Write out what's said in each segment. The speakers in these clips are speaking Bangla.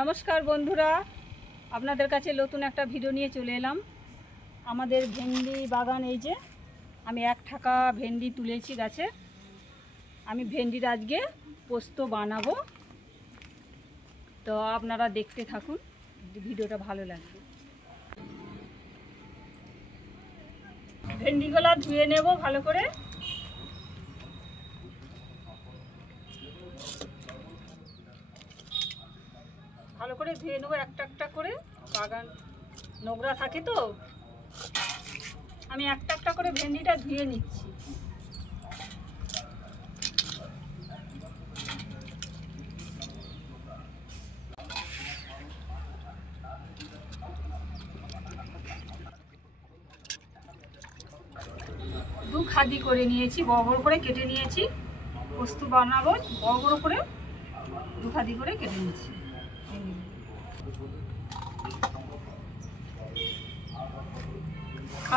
নমস্কার বন্ধুরা, আপনাদের কাছে নতুন একটা ভিডিও নিয়ে চলে এলাম। আমাদের ভেন্ডি বাগান, এই যে আমি 1 টাকা ভেন্ডি তুলেছি গাছে। আমি ভেন্ডির আজকে পোস্ত বানাবো, তো আপনারা দেখতে থাকুন, ভিডিওটা ভালো লাগবে। ভেন্ডিগুলো ধুয়ে নেব ভালো করে। ভালো করে ধুয়ে নেবো একটা একটা করে, বাগান নোংরা থাকে তো। আমি একটা একটা করে ভেন্ডিটা ধুয়ে নিচ্ছি। দু খাদি করে নিয়েছি, বড় বড় করে কেটে নিয়েছি। পোস্ত বানাবো, বড় বড় করে 2 খাদি করে কেটে নিয়েছি।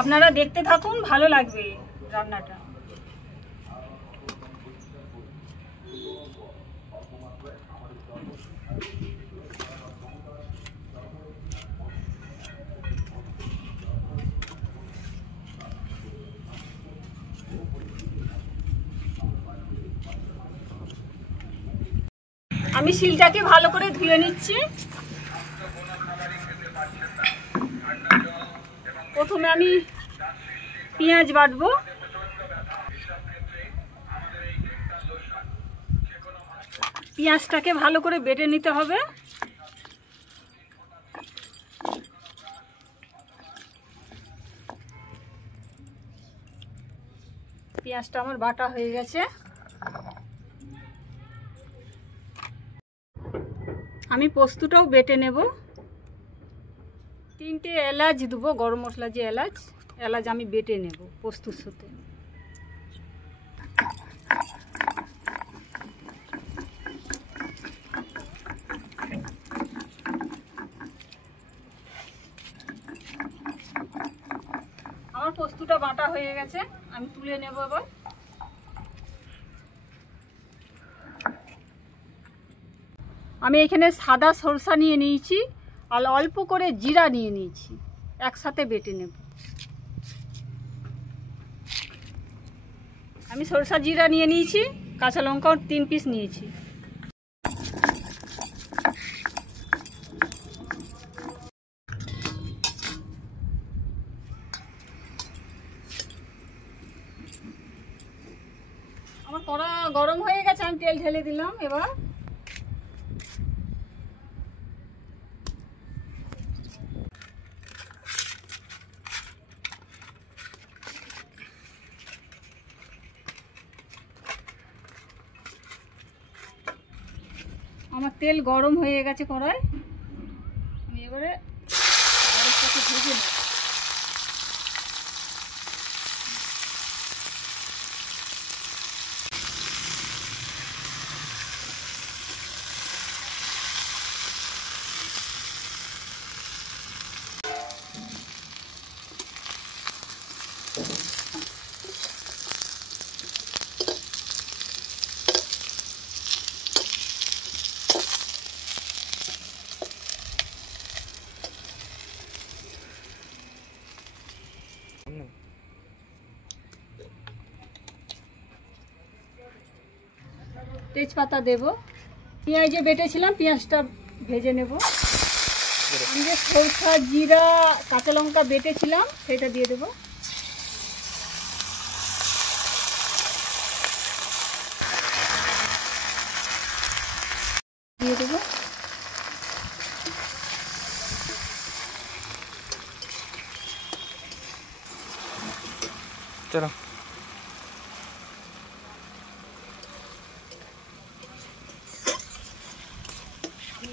আপনারা দেখতে থাকুন, ভালো লাগবে রান্নাটা। আমি শিলটাকে ভালো করে ধুয়ে নিচ্ছি। প্রথমে আমি পেঁয়াজ বাটবো। পেঁয়াজটাকে ভালো করে বেটে নিতে হবে। পেঁয়াজটা আমার বাটা হয়ে গেছে। আমি পোস্তটাও বেটে নেব। 3টে এলাচ দেবো, গরম মশলা যে এলাচ আমি বেটে নেব পোস্তর সাথে। আমার পোস্তটা বাটা হয়ে গেছে, আমি তুলে নেব এবার। আমি এখানে সাদা সরষা নিয়ে নিয়েছি আর অল্প করে জিরা নিয়ে নিয়েছি, একসাথে বেটে নেব। আমি সরষা জিরা নিয়ে নিয়েছি, কাঁচা লঙ্কাও 3 পিস নিয়েছি। আমার কড়া গরম হয়ে গেছে, আমি তেল ঢেলে দিলাম। এবার আমার তেল গরম হয়ে গেছে কড়াই, আমি এবারে আলুটাকে ভেজে নেব। তেজপাতা দেব। পেঁয়াজ যে বেটেছিলাম, পেঁয়াজটা ভেজে নেব। আমি যে সরষা জিরা কাঁচা লঙ্কা বেটেছিলাম সেটা দিয়ে দেব। দিয়ে দেব। চলো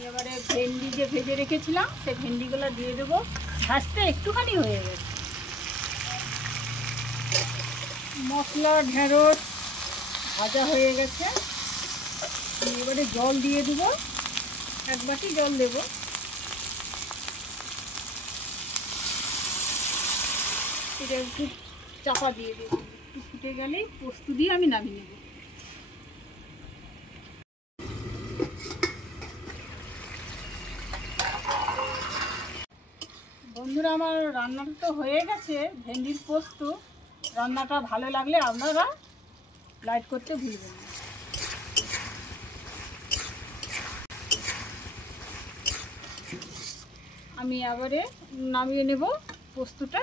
এবারে ভেন্ডি যে ভেজে রেখেছিলাম সেই ভেন্ডিগুলো দিয়ে দেবো। ভাজতে একটুখানি হয়ে গেছে। মশলা ঢেঁড়স ভাজা হয়ে গেছে। এবারে জল দিয়ে দেবো, 1 বাটি জল দেবো। এটা একটু চাপা দিয়ে দেবো, একটু ফুটে গেলেই পোস্ত দিয়ে আমি নামিয়ে নেব। বন্ধুরা, আমার রান্নাটা তো হয়ে গেছে, ভেন্ডির পোস্ত। রান্নাটা ভালো লাগলে আপনারা লাইক করতে ভুলবেন না। আমি এবারে নামিয়ে নেব পোস্তটা।